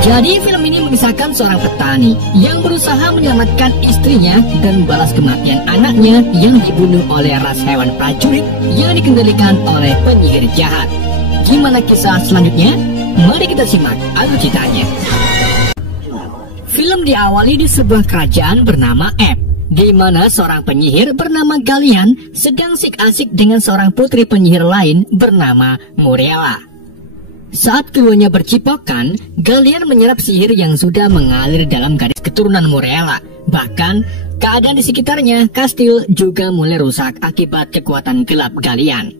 Jadi film ini mengisahkan seorang petani yang berusaha menyelamatkan istrinya dan balas kematian anaknya yang dibunuh oleh ras hewan prajurit yang dikendalikan oleh penyihir jahat. Gimana kisah selanjutnya? Mari kita simak alur ceritanya. Film diawali di sebuah kerajaan bernama Ebb, di mana seorang penyihir bernama Galian sedang asik-asik dengan seorang putri penyihir lain bernama Muriela. Saat keduanya bercipokan, Galian menyerap sihir yang sudah mengalir dalam garis keturunan Muriela. Bahkan, keadaan di sekitarnya kastil juga mulai rusak akibat kekuatan gelap Galian.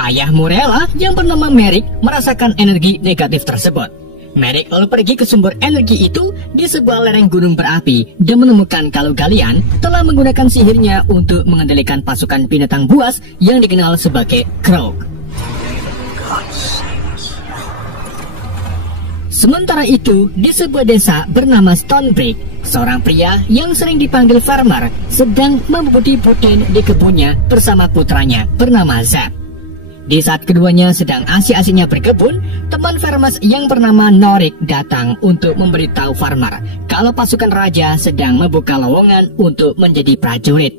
Ayah Muriela yang bernama Merrick merasakan energi negatif tersebut. Merrick lalu pergi ke sumber energi itu di sebuah lereng gunung berapi dan menemukan kalau Galian telah menggunakan sihirnya untuk mengendalikan pasukan binatang buas yang dikenal sebagai Krog. Sementara itu, di sebuah desa bernama Stonebreak, seorang pria yang sering dipanggil Farmer sedang membudi pudin di kebunnya bersama putranya bernama Zeb. Di saat keduanya sedang asik-asiknya berkebun, teman Farmer yang bernama Norik datang untuk memberitahu Farmer kalau pasukan raja sedang membuka lowongan untuk menjadi prajurit.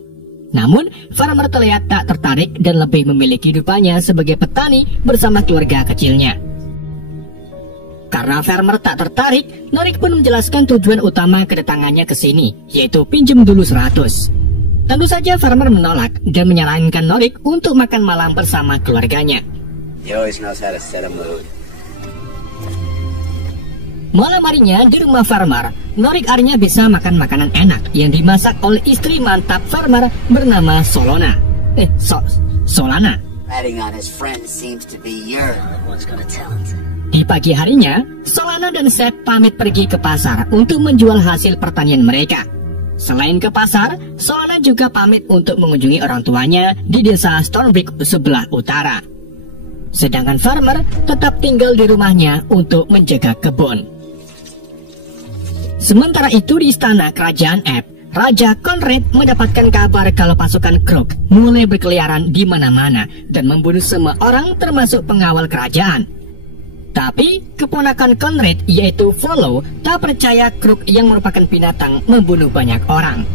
Namun, Farmer terlihat tak tertarik dan lebih memilih kehidupannya sebagai petani bersama keluarga kecilnya. Karena Farmer tak tertarik, Norik pun menjelaskan tujuan utama kedatangannya ke sini, yaitu pinjam dulu 100. Tentu saja Farmer menolak dan menyarankan Norik untuk makan malam bersama keluarganya. Malam harinya di rumah Farmer, Norik akhirnya bisa makan makanan enak yang dimasak oleh istri mantap Farmer bernama Solana. Solana. Di pagi harinya, Solana dan Seth pamit pergi ke pasar untuk menjual hasil pertanian mereka. Selain ke pasar, Solana juga pamit untuk mengunjungi orang tuanya di desa Stonebreak sebelah utara. Sedangkan Farmer tetap tinggal di rumahnya untuk menjaga kebun. Sementara itu di istana kerajaan Ebb, Raja Conrad mendapatkan kabar kalau pasukan Krog mulai berkeliaran di mana-mana dan membunuh semua orang termasuk pengawal kerajaan. Tapi, keponakan Conrad yaitu Follow tak percaya Krog yang merupakan binatang membunuh banyak orang.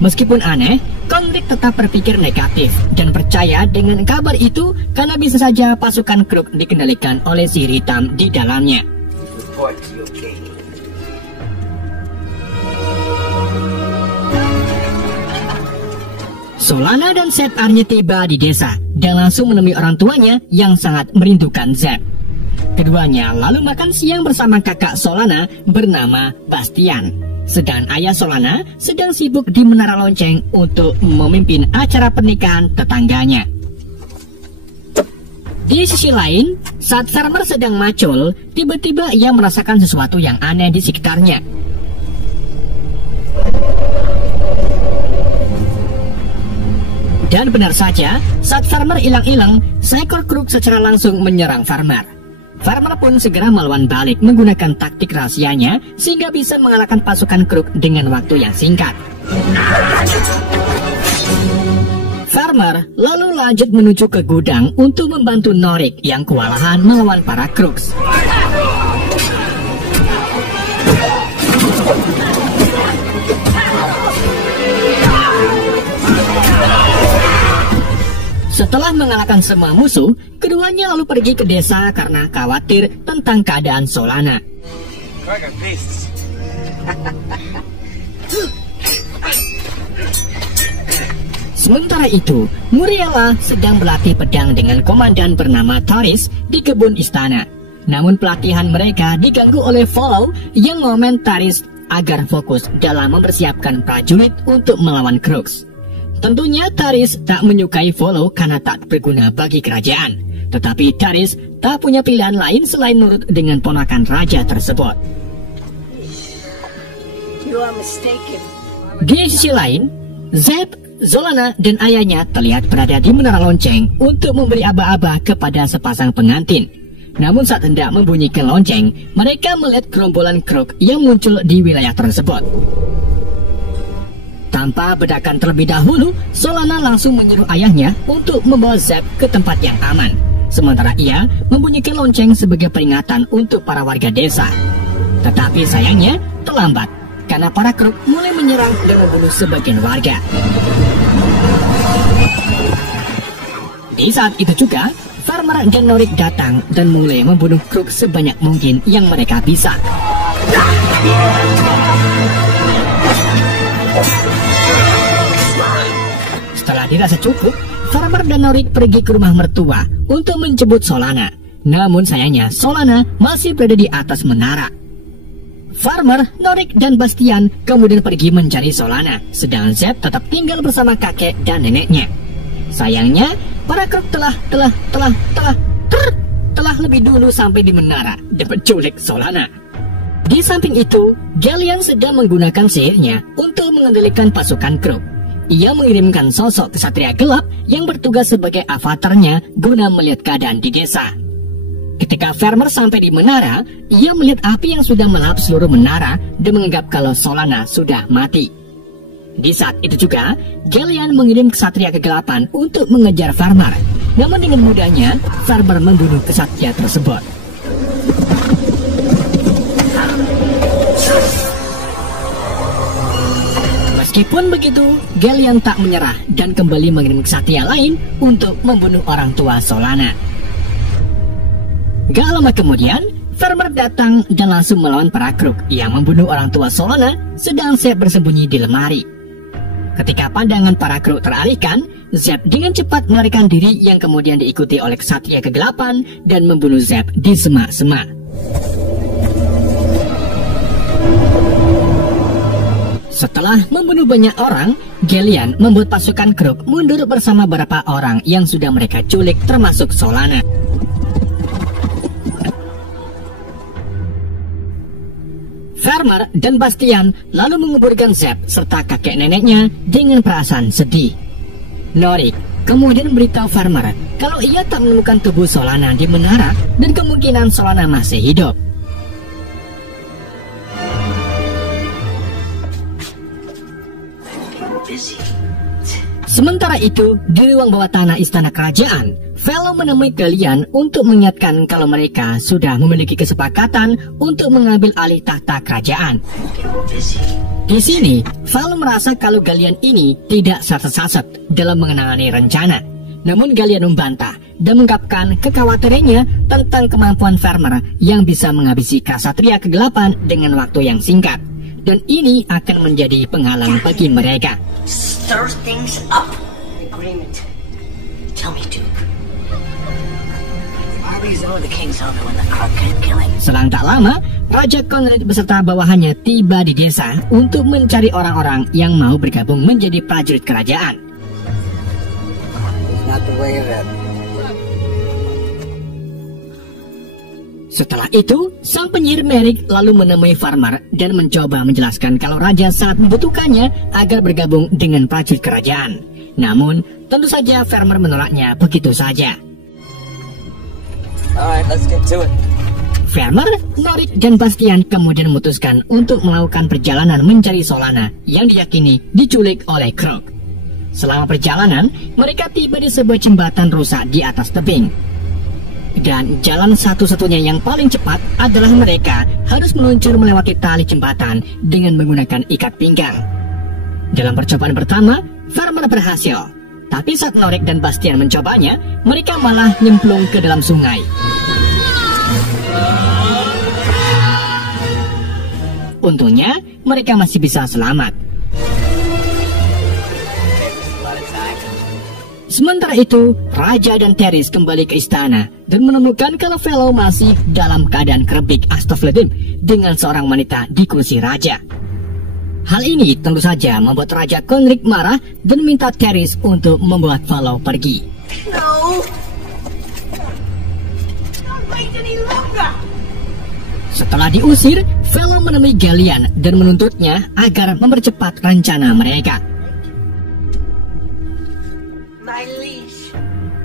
Meskipun aneh, Conrad tetap berpikir negatif dan percaya dengan kabar itu karena bisa saja pasukan Krog dikendalikan oleh sihir hitam di dalamnya. Solana dan Seth akhirnya tiba di desa dan langsung menemui orang tuanya yang sangat merindukan Zeb. Keduanya lalu makan siang bersama kakak Solana bernama Bastian. Sedang ayah Solana sedang sibuk di menara lonceng untuk memimpin acara pernikahan tetangganya. Di sisi lain, saat Farmer sedang macul, tiba-tiba ia merasakan sesuatu yang aneh di sekitarnya. Dan benar saja, saat Farmer hilang-hilang, seekor Krog secara langsung menyerang Farmer. Farmer pun segera melawan balik menggunakan taktik rahasianya sehingga bisa mengalahkan pasukan Krog dengan waktu yang singkat. Farmer lalu lanjut menuju ke gudang untuk membantu Norik yang kewalahan melawan para Krogs. Setelah mengalahkan semua musuh, keduanya lalu pergi ke desa karena khawatir tentang keadaan Solana. Sementara itu, Muriela sedang berlatih pedang dengan komandan bernama Taris di kebun istana. Namun pelatihan mereka diganggu oleh Follow yang ngomen Taris agar fokus dalam mempersiapkan prajurit untuk melawan Krogs. Tentunya Taris tak menyukai Follow karena tak berguna bagi kerajaan. Tetapi Taris tak punya pilihan lain selain nurut dengan ponakan raja tersebut. Di sisi lain, Zeb, Solana, dan ayahnya terlihat berada di menara lonceng untuk memberi aba-aba kepada sepasang pengantin. Namun saat hendak membunyikan lonceng, mereka melihat gerombolan Krog yang muncul di wilayah tersebut. Tanpa bedakan terlebih dahulu, Solana langsung menyuruh ayahnya untuk membawa Zeb ke tempat yang aman. Sementara ia membunyikan lonceng sebagai peringatan untuk para warga desa. Tetapi sayangnya terlambat, karena para Kruk mulai menyerang dan membunuh sebagian warga. Di saat itu juga, Farmer dan Norik datang dan mulai membunuh Kruk sebanyak mungkin yang mereka bisa. Setelah dirasa cukup, Farmer dan Norik pergi ke rumah mertua untuk menjemput Solana. Namun sayangnya Solana masih berada di atas menara. Farmer, Norik, dan Bastian kemudian pergi mencari Solana, sedangkan Zeb tetap tinggal bersama kakek dan neneknya. Sayangnya, para Kruk telah lebih dulu sampai di menara dan menculik Solana. Di samping itu, Galleon sedang menggunakan sihirnya untuk mengendalikan pasukan Kruk. Ia mengirimkan sosok kesatria gelap yang bertugas sebagai avatarnya guna melihat keadaan di desa. Ketika Farmer sampai di menara, ia melihat api yang sudah melahap seluruh menara dan menganggap kalau Solana sudah mati. Di saat itu juga, Galleon mengirim kesatria kegelapan untuk mengejar Farmer. Namun dengan mudahnya, Farmer membunuh kesatria tersebut. Meskipun begitu, Galleon tak menyerah dan kembali mengirim kesatria lain untuk membunuh orang tua Solana. Gak lama kemudian, Farmer datang dan langsung melawan para Kruk yang membunuh orang tua Solana, sedang Zeb bersembunyi di lemari. Ketika pandangan para Kruk teralihkan, Zeb dengan cepat melarikan diri yang kemudian diikuti oleh kesatria kegelapan dan membunuh Zeb di semak-semak. Setelah membunuh banyak orang, Galleon membuat pasukan Kruk mundur bersama beberapa orang yang sudah mereka culik termasuk Solana. Farmer dan Bastian lalu menguburkan Zeb serta kakek neneknya dengan perasaan sedih. Norik kemudian memberitahu Farmer kalau ia tak menemukan tubuh Solana di menara dan kemungkinan Solana masih hidup. Sementara itu, di ruang bawah tanah istana kerajaan, Velo menemui Galleon untuk mengingatkan kalau mereka sudah memiliki kesepakatan untuk mengambil alih tahta kerajaan. Di sini, Velo merasa kalau Galleon ini tidak saset-saset dalam mengenali rencana. Namun Galleon membantah dan mengungkapkan kekhawatirannya tentang kemampuan Farmer yang bisa menghabisi kesatria kegelapan dengan waktu yang singkat. Dan ini akan menjadi penghalang bagi mereka. Stir things up. Agreement. Tell me, Duke. Are we Zone of the King's Honor when the Kruk kept killing? Selang tak lama, Raja Conrad beserta bawahannya tiba di desa untuk mencari orang-orang yang mau bergabung menjadi prajurit kerajaan. It's not the way of it. Setelah itu, sang penyihir Merrick lalu menemui Farmer dan mencoba menjelaskan kalau Raja sangat membutuhkannya agar bergabung dengan prajurit kerajaan. Namun, tentu saja Farmer menolaknya begitu saja. Alright, let's get to it. Farmer, Norik, dan Bastian kemudian memutuskan untuk melakukan perjalanan mencari Solana yang diyakini diculik oleh Kruk. Selama perjalanan, mereka tiba di sebuah jembatan rusak di atas tebing. Dan jalan satu-satunya yang paling cepat adalah mereka harus meluncur melewati tali jembatan dengan menggunakan ikat pinggang. Dalam percobaan pertama, Farmer berhasil. Tapi saat Norik dan Bastian mencobanya, mereka malah nyemplung ke dalam sungai. Untungnya, mereka masih bisa selamat. Sementara itu, Raja dan Teris kembali ke istana dan menemukan kalau Velo masih dalam keadaan kerebik astagfirullahaladzim dengan seorang wanita di kursi raja. Hal ini tentu saja membuat Raja Conrad marah dan minta Teris untuk membuat Velo pergi. No. Don't wait any longer. Setelah diusir, Velo menemui Galleon dan menuntutnya agar mempercepat rencana mereka.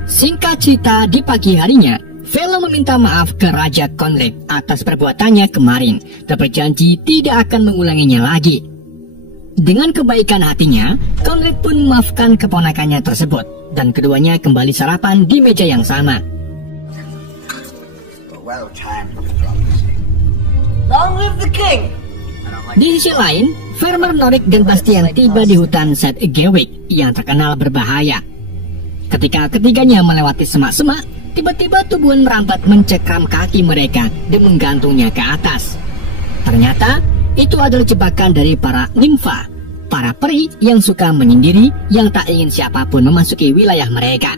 Singkat cerita, di pagi harinya, Velo meminta maaf ke Raja Conrad atas perbuatannya kemarin dan berjanji tidak akan mengulanginya lagi. Dengan kebaikan hatinya, Conrad pun memaafkan keponakannya tersebut, dan keduanya kembali sarapan di meja yang sama. Long live the king! Di sisi lain, Farmer, Norik, dan Bastian tiba di hutan Set Gewick yang terkenal berbahaya. Ketika ketiganya melewati semak-semak, tiba-tiba tubuhan merambat mencekram kaki mereka dan menggantungnya ke atas. Ternyata, itu adalah jebakan dari para nimfa, para peri yang suka menyendiri yang tak ingin siapapun memasuki wilayah mereka.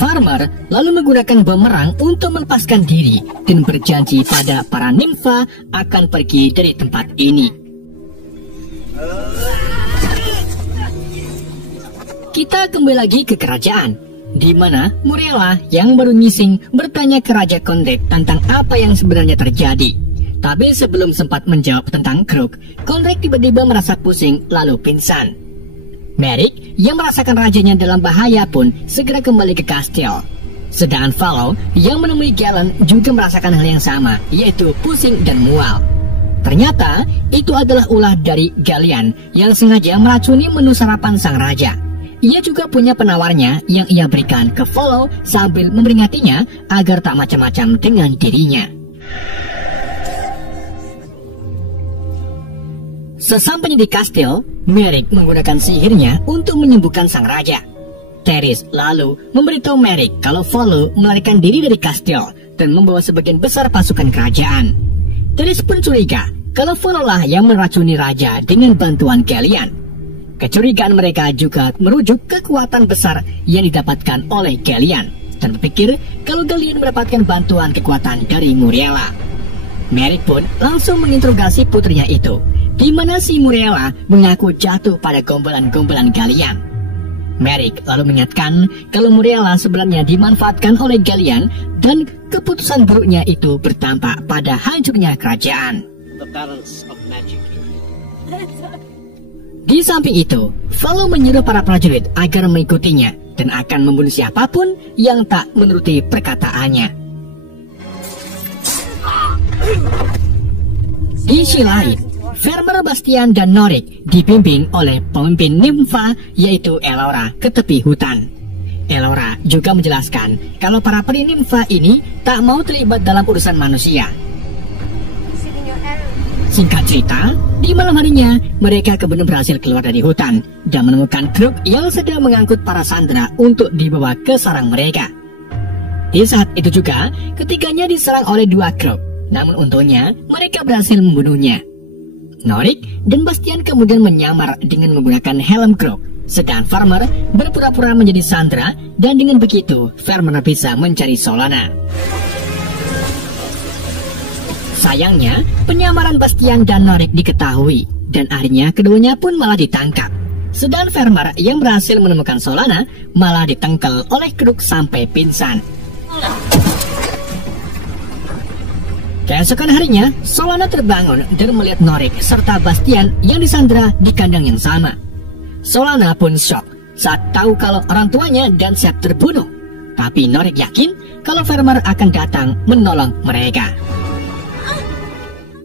Farmer lalu menggunakan bumerang untuk melepaskan diri dan berjanji pada para nimfa akan pergi dari tempat ini. Kita kembali lagi ke kerajaan, di mana Muriela yang baru ngising bertanya ke Raja Conrad tentang apa yang sebenarnya terjadi. Tapi sebelum sempat menjawab tentang Kruk, Conrad tiba-tiba merasa pusing lalu pingsan. Merrick yang merasakan rajanya dalam bahaya pun segera kembali ke kastil. Sedangkan Valo yang menemui Galen juga merasakan hal yang sama, yaitu pusing dan mual. Ternyata itu adalah ulah dari Gallian yang sengaja meracuni menu sarapan sang raja. Ia juga punya penawarnya yang ia berikan ke Valo sambil memperingatinya agar tak macam-macam dengan dirinya. Sesampainya di kastil, Merrick menggunakan sihirnya untuk menyembuhkan sang raja. Teris lalu memberitahu Merrick kalau Valo melarikan diri dari kastil dan membawa sebagian besar pasukan kerajaan. Teris pun curiga kalau Valo lah yang meracuni raja dengan bantuan Gallian. Kecurigaan mereka juga merujuk kekuatan besar yang didapatkan oleh Gallian dan berpikir kalau Gallian mendapatkan bantuan kekuatan dari Muriela. Merrick pun langsung menginterogasi putrinya itu, di mana si Muriela mengaku jatuh pada gombalan-gombalan Gallian. Merrick lalu mengingatkan kalau Muriela sebenarnya dimanfaatkan oleh Gallian dan keputusan buruknya itu berdampak pada hancurnya kerajaan. Di samping itu, Valo menyuruh para prajurit agar mengikutinya dan akan membunuh siapapun yang tak menuruti perkataannya. Di sisi lain, Farmer, Bastian, dan Norik dibimbing oleh pemimpin nimfa yaitu Elora ke tepi hutan. Elora juga menjelaskan kalau para peri nimfa ini tak mau terlibat dalam urusan manusia. Singkat cerita, di malam harinya mereka kemudian berhasil keluar dari hutan dan menemukan Kruk yang sedang mengangkut para sandera untuk dibawa ke sarang mereka. Di saat itu juga, ketiganya diserang oleh dua Kruk, namun untungnya mereka berhasil membunuhnya. Norik dan Bastian kemudian menyamar dengan menggunakan helm Kruk, sedangkan Farmer berpura-pura menjadi sandera dan dengan begitu Farmer bisa mencari Solana. Sayangnya, penyamaran Bastian dan Norik diketahui dan akhirnya keduanya pun malah ditangkap. Sedangkan Farmer yang berhasil menemukan Solana malah ditengkel oleh Kruk sampai pingsan. Keesokan harinya, Solana terbangun dan melihat Norik serta Bastian yang disandera di kandang yang sama. Solana pun shock saat tahu kalau orang tuanya dan siap terbunuh. Tapi Norik yakin kalau Farmer akan datang menolong mereka.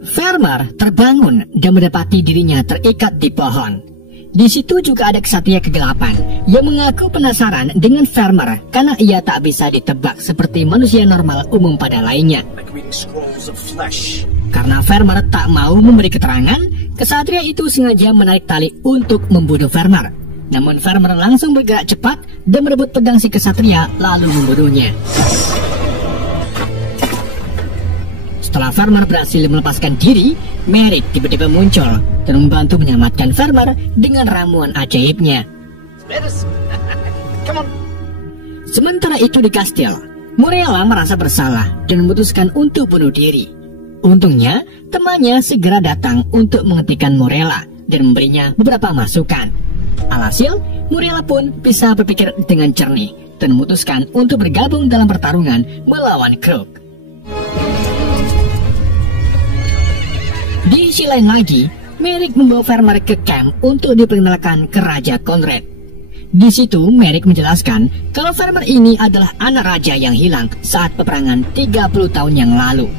Farmer terbangun dan mendapati dirinya terikat di pohon. Di situ juga ada kesatria kegelapan yang mengaku penasaran dengan Farmer karena ia tak bisa ditebak seperti manusia normal umum pada lainnya. Karena Farmer tak mau memberi keterangan, kesatria itu sengaja menarik tali untuk membunuh Farmer. Namun Farmer langsung bergerak cepat dan merebut pedang si kesatria lalu membunuhnya. Setelah Farmer berhasil melepaskan diri, Merrick tiba-tiba muncul dan membantu menyelamatkan Farmer dengan ramuan ajaibnya. Sementara itu di kastil, Muriela merasa bersalah dan memutuskan untuk bunuh diri. Untungnya, temannya segera datang untuk menghentikan Muriela dan memberinya beberapa masukan. Alhasil, Muriela pun bisa berpikir dengan jernih dan memutuskan untuk bergabung dalam pertarungan melawan Kruk. Di sisi lain lagi, Merrick membawa Farmer ke camp untuk diperkenalkan ke Raja Conrad. Di situ, Merrick menjelaskan kalau Farmer ini adalah anak raja yang hilang saat peperangan 30 tahun yang lalu.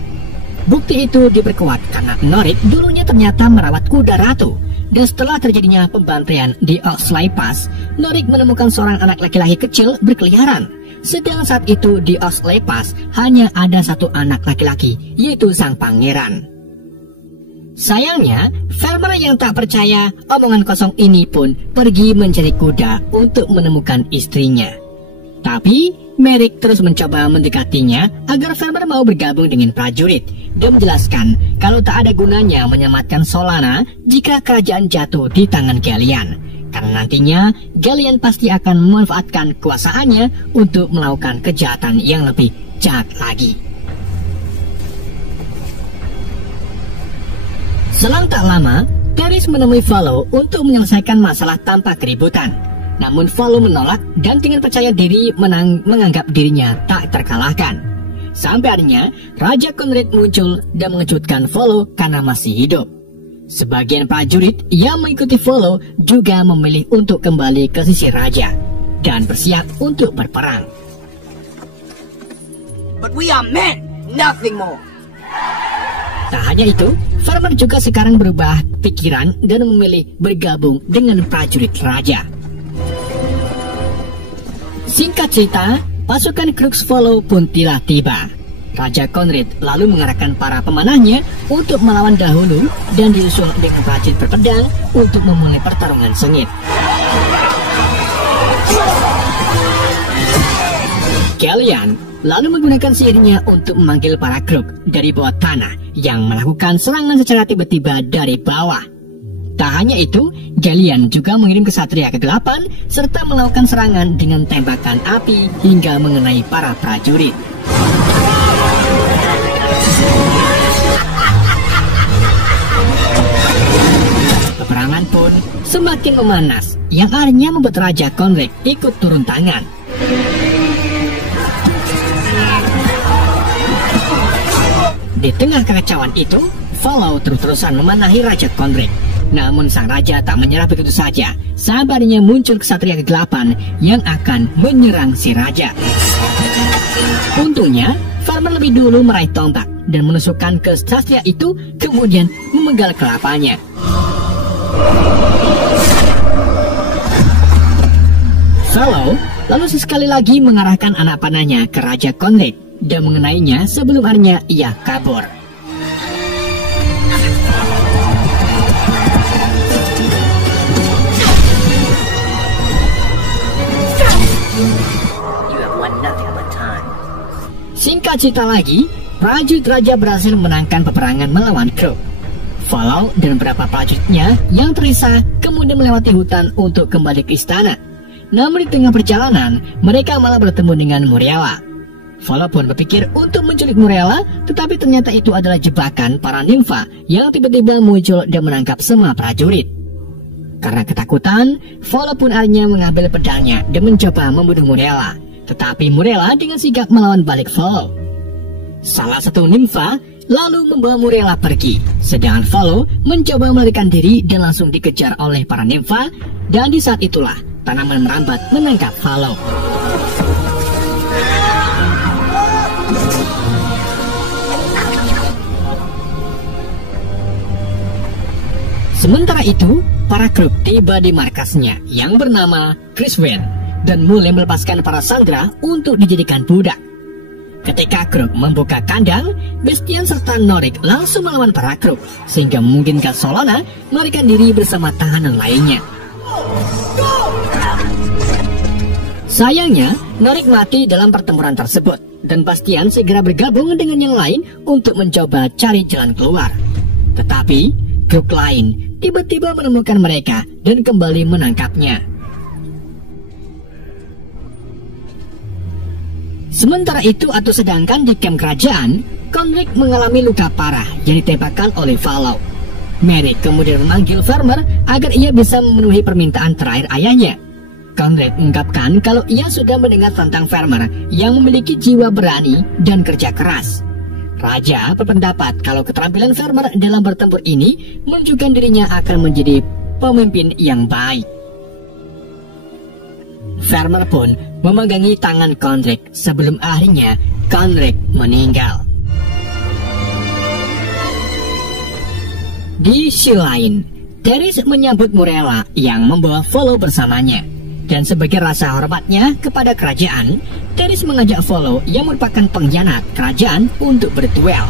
Bukti itu diperkuat karena Norik dulunya ternyata merawat kuda ratu. Dan setelah terjadinya pembantaian di Oxley Pass, Norik menemukan seorang anak laki-laki kecil berkeliaran. Sedang saat itu di Oxley Pass hanya ada satu anak laki-laki, yaitu sang pangeran. Sayangnya, farmer yang tak percaya omongan kosong ini pun pergi mencari kuda untuk menemukan istrinya. Tapi, Merrick terus mencoba mendekatinya agar farmer mau bergabung dengan prajurit dan menjelaskan kalau tak ada gunanya menyelamatkan Solana jika kerajaan jatuh di tangan Galleon. Karena nantinya, Galleon pasti akan memanfaatkan kuasaannya untuk melakukan kejahatan yang lebih jahat lagi. Selang tak lama, Teris menemui Valo untuk menyelesaikan masalah tanpa keributan. Namun Valo menolak dan dengan percaya diri menganggap dirinya tak terkalahkan. Sampai akhirnya Raja Conrad muncul dan mengejutkan Valo karena masih hidup. Sebagian prajurit yang mengikuti Valo juga memilih untuk kembali ke sisi raja dan bersiap untuk berperang. But we are men, nothing more. Tak hanya itu, Farmer juga sekarang berubah pikiran dan memilih bergabung dengan prajurit raja. Singkat cerita, pasukan Crooks Follow pun telah tiba. Raja Conrad lalu mengarahkan para pemanahnya untuk melawan dahulu dan disusul dengan prajurit berpedang untuk memulai pertarungan sengit. Galleon lalu menggunakan sihirnya untuk memanggil para Crook dari bawah tanah yang melakukan serangan secara tiba-tiba dari bawah. Tak hanya itu, Galleon juga mengirim kesatria ke-8 serta melakukan serangan dengan tembakan api hingga mengenai para prajurit. Peperangan pun semakin memanas, yang akhirnya membuat Raja Conrad ikut turun tangan. Di tengah kekacauan itu, Valo terus-terusan memanahi Raja Conrad. Namun sang raja tak menyerah begitu saja. Sabarnya muncul kesatria ke-8 yang akan menyerang si raja. Untungnya, Farmer lebih dulu meraih tombak dan menusukkan ke kesatria itu, kemudian memenggal kelapanya. Valo lalu sesekali lagi mengarahkan anak panahnya ke Raja Conrad dan mengenainya sebelum akhirnya ia kabur. Singkat cerita lagi, prajurit raja berhasil menangkan peperangan melawan Crook. Valo dan beberapa prajuritnya yang tersisa kemudian melewati hutan untuk kembali ke istana. Namun di tengah perjalanan, mereka malah bertemu dengan Muriela. Valo pun berpikir untuk menculik Muriela, tetapi ternyata itu adalah jebakan para nimfa yang tiba-tiba muncul dan menangkap semua prajurit. Karena ketakutan, Valo pun akhirnya mengambil pedangnya dan mencoba membunuh Muriela. Tetapi Muriela dengan sigap melawan balik Valo. Salah satu nimfa lalu membawa Muriela pergi, sedangkan Valo mencoba melarikan diri dan langsung dikejar oleh para nimfa, dan di saat itulah tanaman merambat menangkap Valo. Sementara itu, para Crook tiba di markasnya yang bernama Criswell dan mulai melepaskan para sandera untuk dijadikan budak. Ketika Crook membuka kandang, Bestian serta Norik langsung melawan para Crook, sehingga memungkinkan Solana melarikan diri bersama tahanan lainnya. Sayangnya, Norik mati dalam pertempuran tersebut, dan Bastian segera bergabung dengan yang lain untuk mencoba cari jalan keluar. Tetapi, Crook lain tiba-tiba menemukan mereka dan kembali menangkapnya. Sementara itu atau sedangkan di camp kerajaan, Conrad mengalami luka parah yang ditembakkan oleh Valo. Merrick kemudian memanggil Farmer agar ia bisa memenuhi permintaan terakhir ayahnya. Conrad mengungkapkan kalau ia sudah mendengar tentang Farmer yang memiliki jiwa berani dan kerja keras. Raja berpendapat kalau keterampilan Farmer dalam bertempur ini menunjukkan dirinya akan menjadi pemimpin yang baik. Farmer pun memegangi tangan Conrad sebelum akhirnya Conrad meninggal. Di sisi lain, Darius menyambut Morella yang membawa Volo bersamanya. Dan sebagai rasa hormatnya kepada kerajaan, Darius mengajak Volo yang merupakan pengkhianat kerajaan untuk berduel.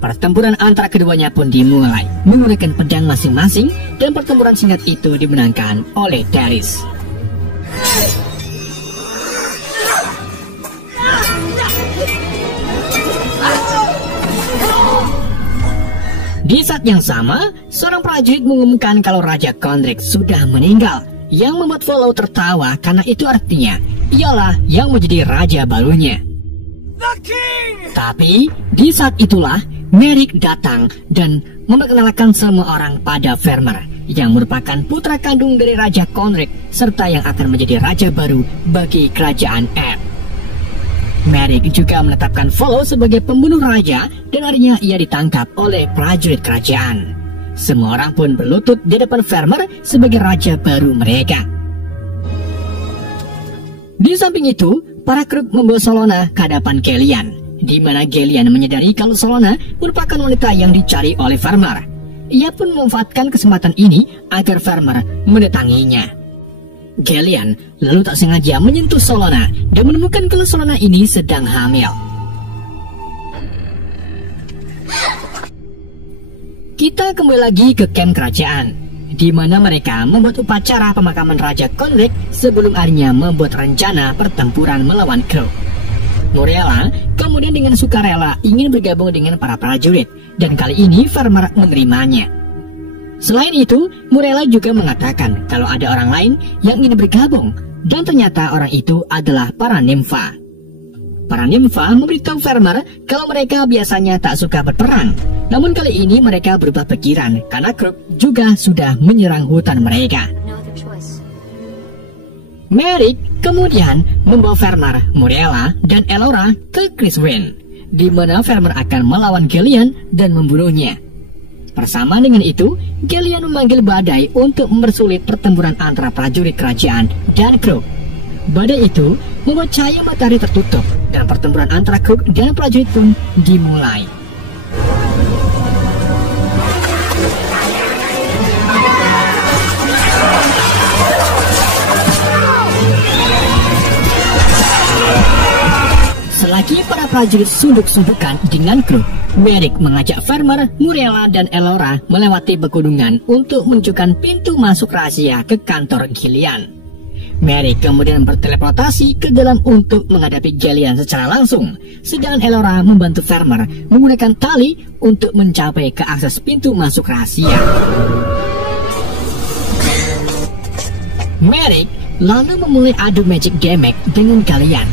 Pertempuran antara keduanya pun dimulai menggunakan pedang masing-masing, dan pertempuran singkat itu dimenangkan oleh Darius. Di saat yang sama, seorang prajurit mengumumkan kalau Raja Konric sudah meninggal, yang membuat Volo tertawa karena itu artinya ialah yang menjadi raja barunya. Tapi di saat itulah Merrick datang dan memperkenalkan semua orang pada Vermeer, yang merupakan putra kandung dari Raja Konric serta yang akan menjadi raja baru bagi kerajaan Erd. Merrick juga menetapkan Volo sebagai pembunuh raja, dan akhirnya ia ditangkap oleh prajurit kerajaan. Semua orang pun berlutut di depan Vermeer sebagai raja baru mereka. Di samping itu, para Krug membawa Solona ke hadapan Gelian, di mana Gelian menyadari kalau Solona merupakan wanita yang dicari oleh Vermeer. Ia pun memanfaatkan kesempatan ini agar Vermeer mendatanginya. Gelian lalu tak sengaja menyentuh Solona dan menemukan kalau Solona ini sedang hamil. Kita kembali lagi ke camp kerajaan, di mana mereka membuat upacara pemakaman Raja Konric sebelum akhirnya membuat rencana pertempuran melawan Krug. Morella kemudian dengan sukarela ingin bergabung dengan para prajurit, dan kali ini Vermeer menerimanya. Selain itu, Morella juga mengatakan kalau ada orang lain yang ingin bergabung, dan ternyata orang itu adalah para nimfa. Para nimfa memberitahu Vermeer kalau mereka biasanya tak suka berperang, namun kali ini mereka berubah pikiran karena Krug juga sudah menyerang hutan mereka. Merrick kemudian membawa Vermeer, Morella, dan Elora ke Criswind, di mana Vermeer akan melawan Gelian dan membunuhnya. Bersama dengan itu, Gelian memanggil badai untuk mempersulit pertempuran antara prajurit kerajaan dan Krug. Badai itu membuat cahaya matahari tertutup, dan pertempuran antara Krug dan prajurit pun dimulai. Selagi para prajurit sunduk-sundukan dengan Krug, Merrick mengajak Vermeer, Morella, dan Elora melewati pegunungan untuk menunjukkan pintu masuk rahasia ke kantor Gelian. Merrick kemudian berteleportasi ke dalam untuk menghadapi Gelian secara langsung, sedangkan Elora membantu Vermeer menggunakan tali untuk mencapai ke akses pintu masuk rahasia. Merrick lalu memulai adu magic damage dengan Gelian.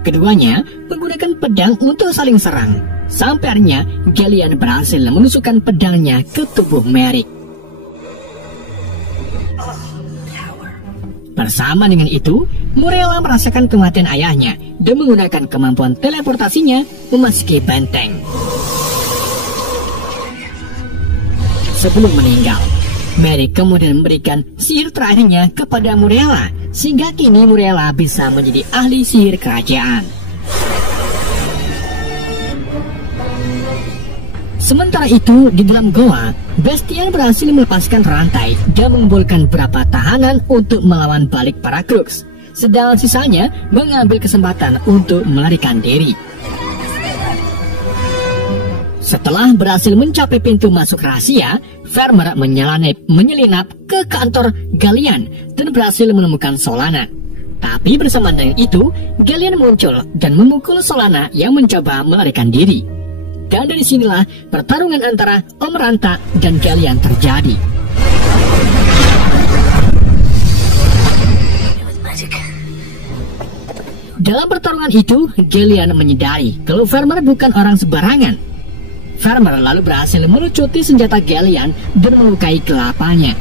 Keduanya menggunakan pedang untuk saling serang, sampai akhirnya Gelian berhasil menusukkan pedangnya ke tubuh Merrick. Bersama dengan itu, Morella merasakan kematian ayahnya dan menggunakan kemampuan teleportasinya memasuki benteng. Sebelum meninggal, Merrick kemudian memberikan sihir terakhirnya kepada Morella, sehingga kini Morella bisa menjadi ahli sihir kerajaan. Sementara itu, di dalam goa, Bastian berhasil melepaskan rantai dan mengumpulkan beberapa tahanan untuk melawan balik para Krugs, sedang sisanya mengambil kesempatan untuk melarikan diri. Setelah berhasil mencapai pintu masuk rahasia, Vermeer menyelinap ke kantor Gelian dan berhasil menemukan Solana. Tapi bersamaan dengan itu, Gelian muncul dan memukul Solana yang mencoba melarikan diri. Dan dari sinilah pertarungan antara Om Ranta dan Gelian terjadi. Dalam pertarungan itu, Gelian menyadari kalau Vermeer bukan orang sembarangan. Vermeer lalu berhasil melucuti senjata Gelian dan melukai kelapanya.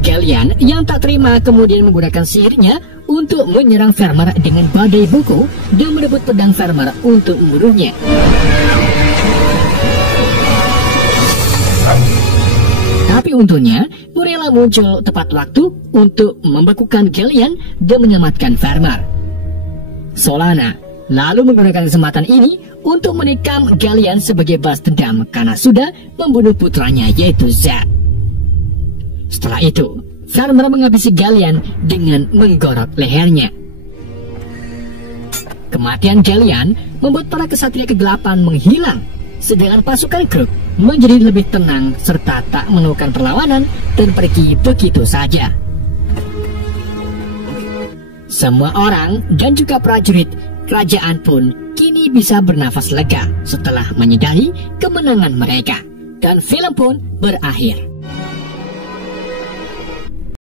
Gelian yang tak terima kemudian menggunakan sihirnya untuk menyerang Vermeer dengan badai buku dan merebut pedang Vermeer untuk membunuhnya. Tapi untungnya, Morella muncul tepat waktu untuk membekukan Gelian dan menyelamatkan Vermeer. Solana lalu menggunakan kesempatan ini untuk menikam Gallian sebagai balas dendam karena sudah membunuh putranya yaitu Zed. Setelah itu, Farmer menghabisi Gallian dengan menggorok lehernya. Kematian Gallian membuat para kesatria kegelapan menghilang, sedangkan pasukan Krug menjadi lebih tenang serta tak melakukan perlawanan dan pergi begitu saja. Semua orang dan juga prajurit kerajaan pun kini bisa bernafas lega setelah menyadari kemenangan mereka, dan film pun berakhir.